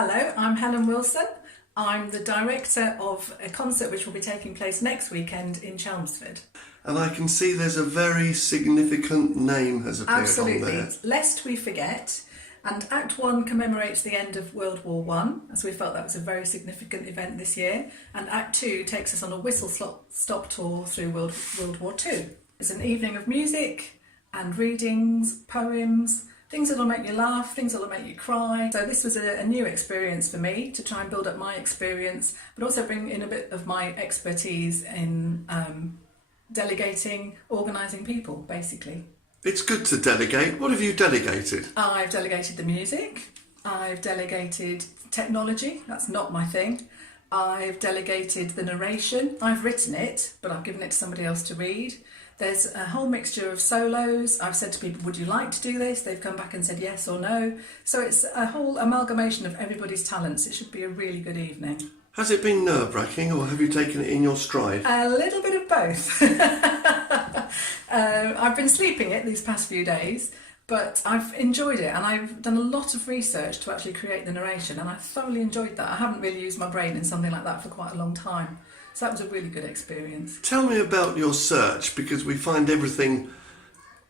Hello, I'm Helen Wilson. I'm the director of a concert which will be taking place next weekend in Chelmsford. And I can see there's a very significant name has appeared Absolutely. on there. Lest we forget. And Act 1 commemorates the end of World War I, as we felt that was a very significant event this year. And Act 2 takes us on a whistle-stop tour through World War II. It's an evening of music and readings, poems, things that'll make you laugh, things that'll make you cry. So this was a new experience for me to try and build up my experience, but also bring in a bit of my expertise in delegating, organising people, basically. It's good to delegate. What have you delegated? I've delegated the music. I've delegated technology. That's not my thing. I've delegated the narration. I've written it, but I've given it to somebody else to read. There's a whole mixture of solos. I've said to people, would you like to do this? They've come back and said yes or no. So it's a whole amalgamation of everybody's talents. It should be a really good evening. Has it been nerve-wracking, or have you taken it in your stride? A little bit of both. I've been sleeping it these past few days, but I've enjoyed it, and I've done a lot of research to actually create the narration, and I thoroughly enjoyed that. I haven't really used my brain in something like that for quite a long time. So that was a really good experience. Tell me about your search, because we find everything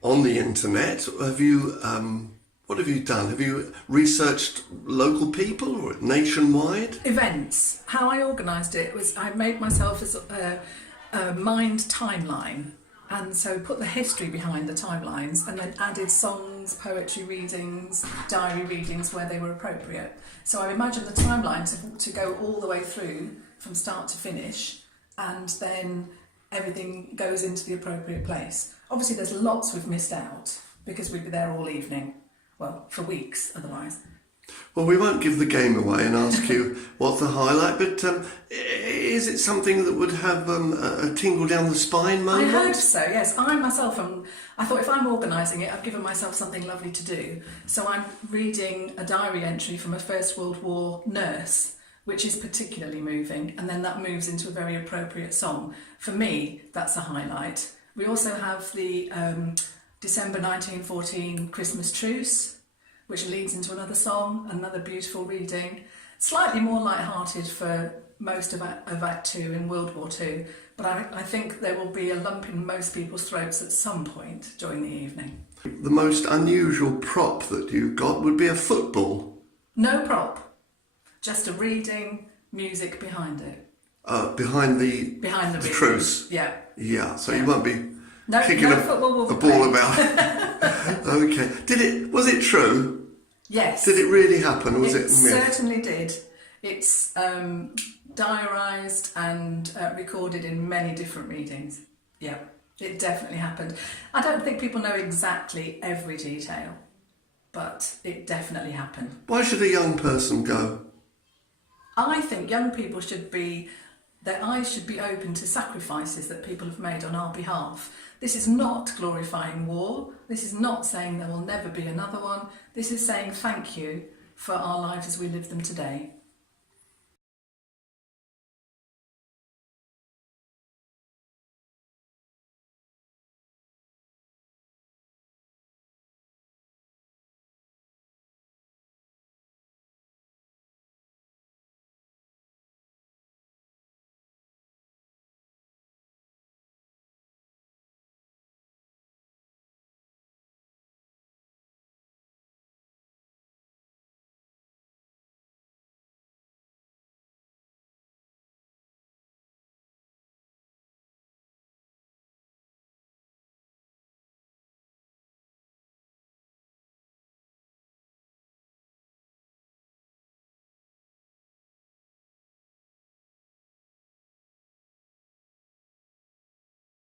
on the internet. Have you, what have you done? Have you researched local people or nationwide? Events. How I organised it was I made myself as a mind timeline, and so put the history behind the timelines, and then added songs, poetry readings, diary readings where they were appropriate. So I imagined the timeline to go all the way through from start to finish, and then everything goes into the appropriate place. Obviously there's lots we've missed out because we'd be there all evening, well, for weeks otherwise. Well, we won't give the game away and ask you what's the highlight, but is it something that would have a tingle down the spine moment? I hope so, yes. I myself I thought if I'm organising it, I've given myself something lovely to do. So I'm reading a diary entry from a First World War nurse, which is particularly moving, and then that moves into a very appropriate song. For me, that's a highlight. We also have the December 1914 Christmas Truce, which leads into another song, another beautiful reading. Slightly more light-hearted for most of Act 2 in World War II, but I think there will be a lump in most people's throats at some point during the evening. The most unusual prop that you've got would be a football. No prop. Just a reading, music behind it. Behind the truce? Yeah. Yeah, so yeah. You won't be kicking a ball about. Okay. Was it true? Yes. Did it really happen, or was it myth? Certainly did. It's diarised and recorded in many different readings. Yeah, it definitely happened. I don't think people know exactly every detail, but it definitely happened. Why should a young person go? I think young people their eyes should be open to sacrifices that people have made on our behalf. This is not glorifying war. This is not saying there will never be another one. This is saying thank you for our lives as we live them today.